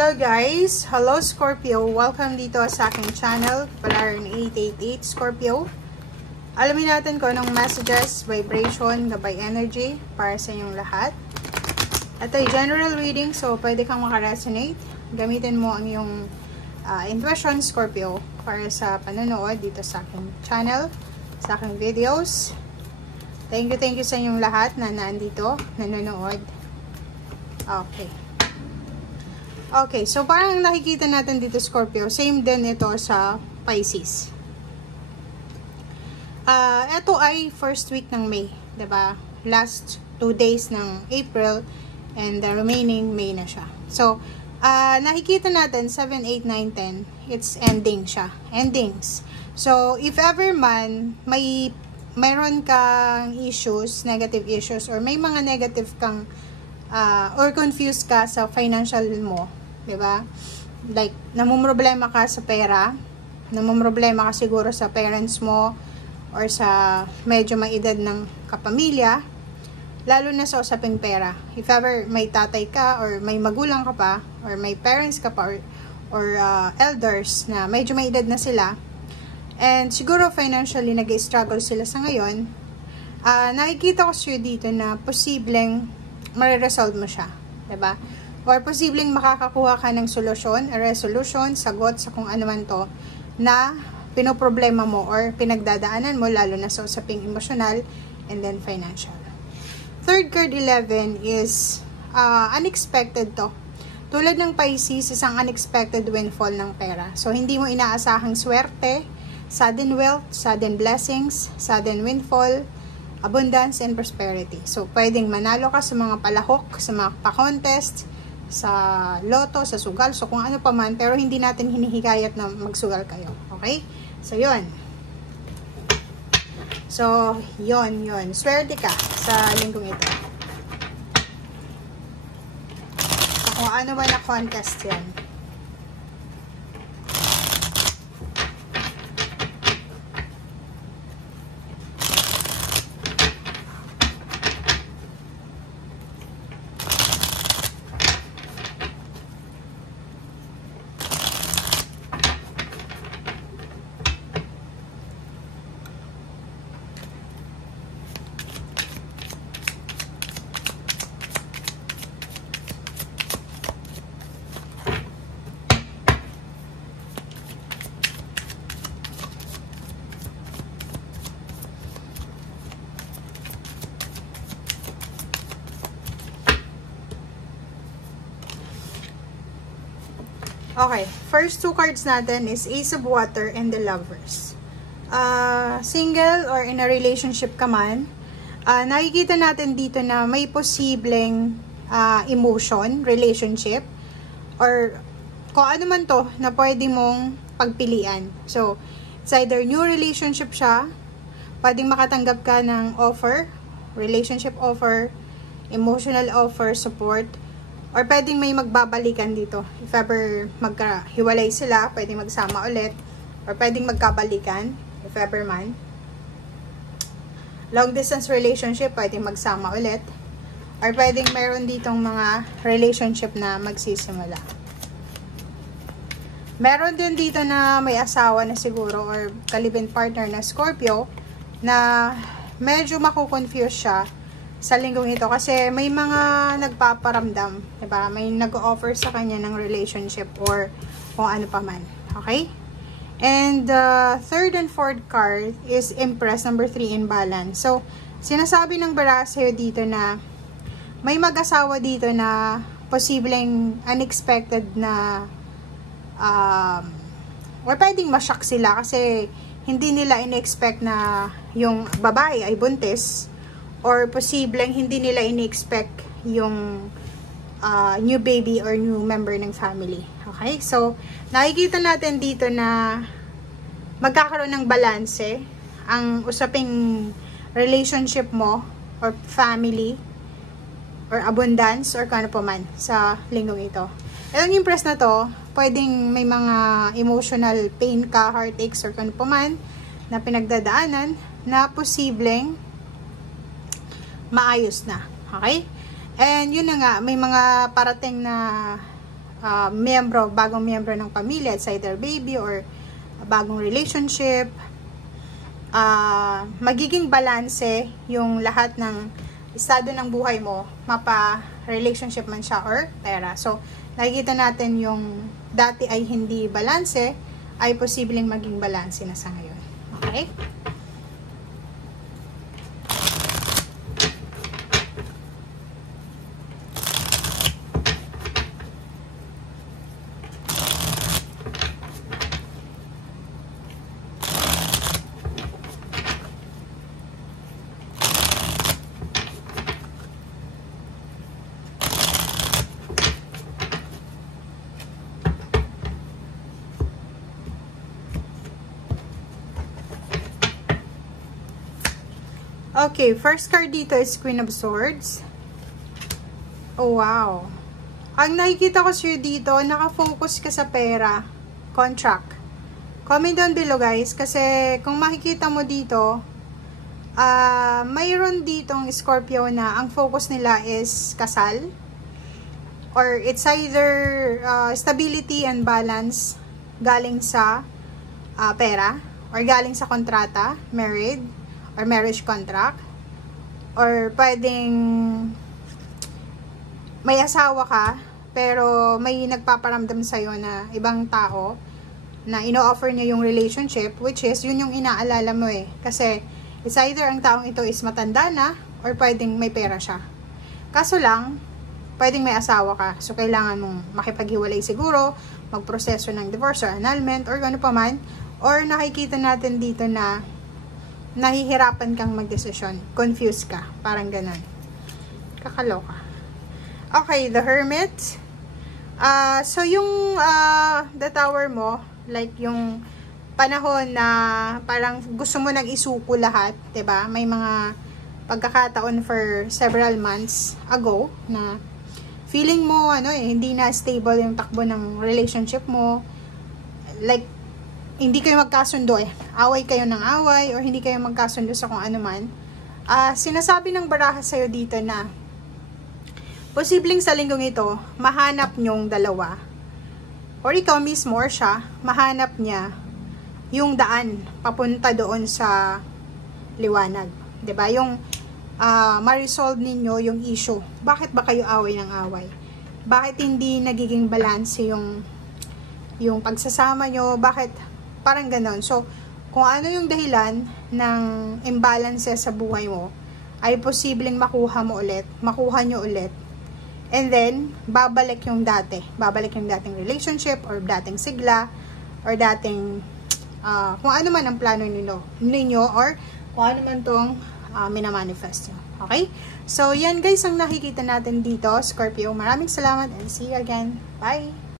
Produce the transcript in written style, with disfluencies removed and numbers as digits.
Hello guys! Hello Scorpio! Welcome dito sa aking channel, Palaran 888 Scorpio. Alamin natin kung anong messages, vibration, gabay energy para sa inyong lahat. Ito ay general reading, so pwede kang makaresonate. Gamitin mo ang iyong intuition, Scorpio, para sa panonood dito sa aking channel, sa aking videos. Thank you sa inyong lahat na nandito, nanonood. Okay, so parang nakikita natin dito Scorpio, same din ito sa Pisces. Ito ay first week ng May, 'di ba? Last 2 days ng April and the remaining May na siya. So, nakikita natin 7, 8, 9, 10, it's ending siya. Endings. So, if ever man mayroon kang issues, negative issues, or may mga negative kang or confused ka sa financial mo, diba? Like, namumroblema ka sa pera, namumroblema ka siguro sa parents mo, or sa medyo may edad ng kapamilya, lalo na sa usaping pera. If ever may tatay ka, or may magulang ka pa, or may parents ka pa, or elders na medyo may edad na sila, and siguro financially nag-struggle sila sa ngayon, nakikita ko siya dito na posibleng mariresolve mo siya, diba? Or posibleng makakakuha ka ng solusyon, resolution, sagot sa kung ano man to na pinoproblema mo or pinagdadaanan mo, lalo na sa usaping emosyonal and then financial. Third card 11 is unexpected to. Tulad ng Pisces, isang unexpected windfall ng pera. So, hindi mo inaasahang swerte, sudden wealth, sudden blessings, sudden windfall, abundance, and prosperity. So, pwedeng manalo ka sa mga palahok, sa mga pa-contest, sa loto, sa sugal, so kung ano pa man, pero hindi natin hinihikayat na magsugal kayo. Okay? So, yun. So, yun. Swerte ka sa linggong ito. So, kung ano ba na contest yan. Okay, first two cards natin is Ace of Water and the Lovers. Single or in a relationship ka man, nakikita natin dito na may posibleng emotion, relationship, or kung ano man to na pwede mong pagpilian. So, it's either new relationship siya, pwedeng makatanggap ka ng offer, relationship offer, emotional offer, support, or pwedeng may magbabalikan dito. If ever magkahiwalay sila, pwedeng magsama ulit. Or pwedeng magkabalikan, if ever man. Long distance relationship, pwedeng magsama ulit. Or pwedeng meron ditong mga relationship na magsisimula. Meron din dito na may asawa na siguro or kalibin partner na Scorpio na medyo makukonfuse siya sa linggong ito kasi may mga nagpaparamdam, diba? May nag-offer sa kanya ng relationship or kung ano pa man. Okay? And the third and fourth card is Empress, number 3 in balance. So, sinasabi ng baraha sa'yo dito na may mag-asawa dito na posibleng unexpected na or pwedeng ma-shock sila kasi hindi nila in-expect na yung babae ay buntis. Or posibleng hindi nila ini-expect yung new baby or new member ng family. Okay? So, nakikita natin dito na magkakaroon ng balanse ang usaping relationship mo or family or abundance or kung ano pa man sa linggong ito. Itong Empress na to, pwedeng may mga emotional pain ka, heartaches or kung ano pa man na pinagdadaanan na posibleng maayos na. Okay? And yun na nga, may mga parating na bagong miyembro ng pamilya, it's either baby or bagong relationship, magiging balanse yung lahat ng estado ng buhay mo, mapa-relationship man siya or pera. So, nakikita natin yung dati ay hindi balanse, ay posibleng maging balanse na sa ngayon. Okay? Okay, first card dito is Queen of Swords. Oh, wow. Ang nakikita ko sa'yo dito, nakafocus ka sa pera, contract. Comment down below, guys, kasi kung makikita mo dito, mayroon ditong Scorpio na ang focus nila is kasal, or it's either stability and balance galing sa pera, or galing sa kontrata, married, or marriage contract, or pwedeng may asawa ka pero may nagpaparamdam sa'yo na ibang tao na ino-offer niya yung relationship, which is yun yung inaalala mo kasi it's either ang taong ito is matanda na or pwedeng may pera siya. Kaso lang, pwedeng may asawa ka, so kailangan mong makipaghiwalay siguro, magproseso ng divorce or annulment or ano pa man, or nakikita natin dito na nahihirapan kang magdesisyon, confused ka, parang ganun, kakaloka. Okay, the Hermit. So yung the Tower mo, like yung panahon na parang gusto mo nang isuko lahat, 'di ba? May mga pagkakataon for several months ago na feeling mo hindi na stable yung takbo ng relationship mo, like hindi kayo magkasundo away kayo ng away, or hindi kayo magkasundo sa kung ano man. Sinasabi ng baraha sa'yo dito na posibleng sa linggong ito, mahanap nyong dalawa, or ikaw mismo or siya, mahanap niya yung daan papunta doon sa liwanag. 'Di ba? Yung ma-resolve ninyo yung issue. Bakit ba kayo away ng away? Bakit hindi nagiging balance yung pagsasama nyo? Bakit parang ganon? So, kung ano yung dahilan ng imbalance sa buhay mo, ay posibleng makuha nyo ulit. And then, babalik yung dating relationship, or dating sigla, or dating, kung ano man ang plano ninyo, or kung ano man tong minamanifest nyo. Okay? So, yan guys ang nakikita natin dito, Scorpio. Maraming salamat and see you again. Bye!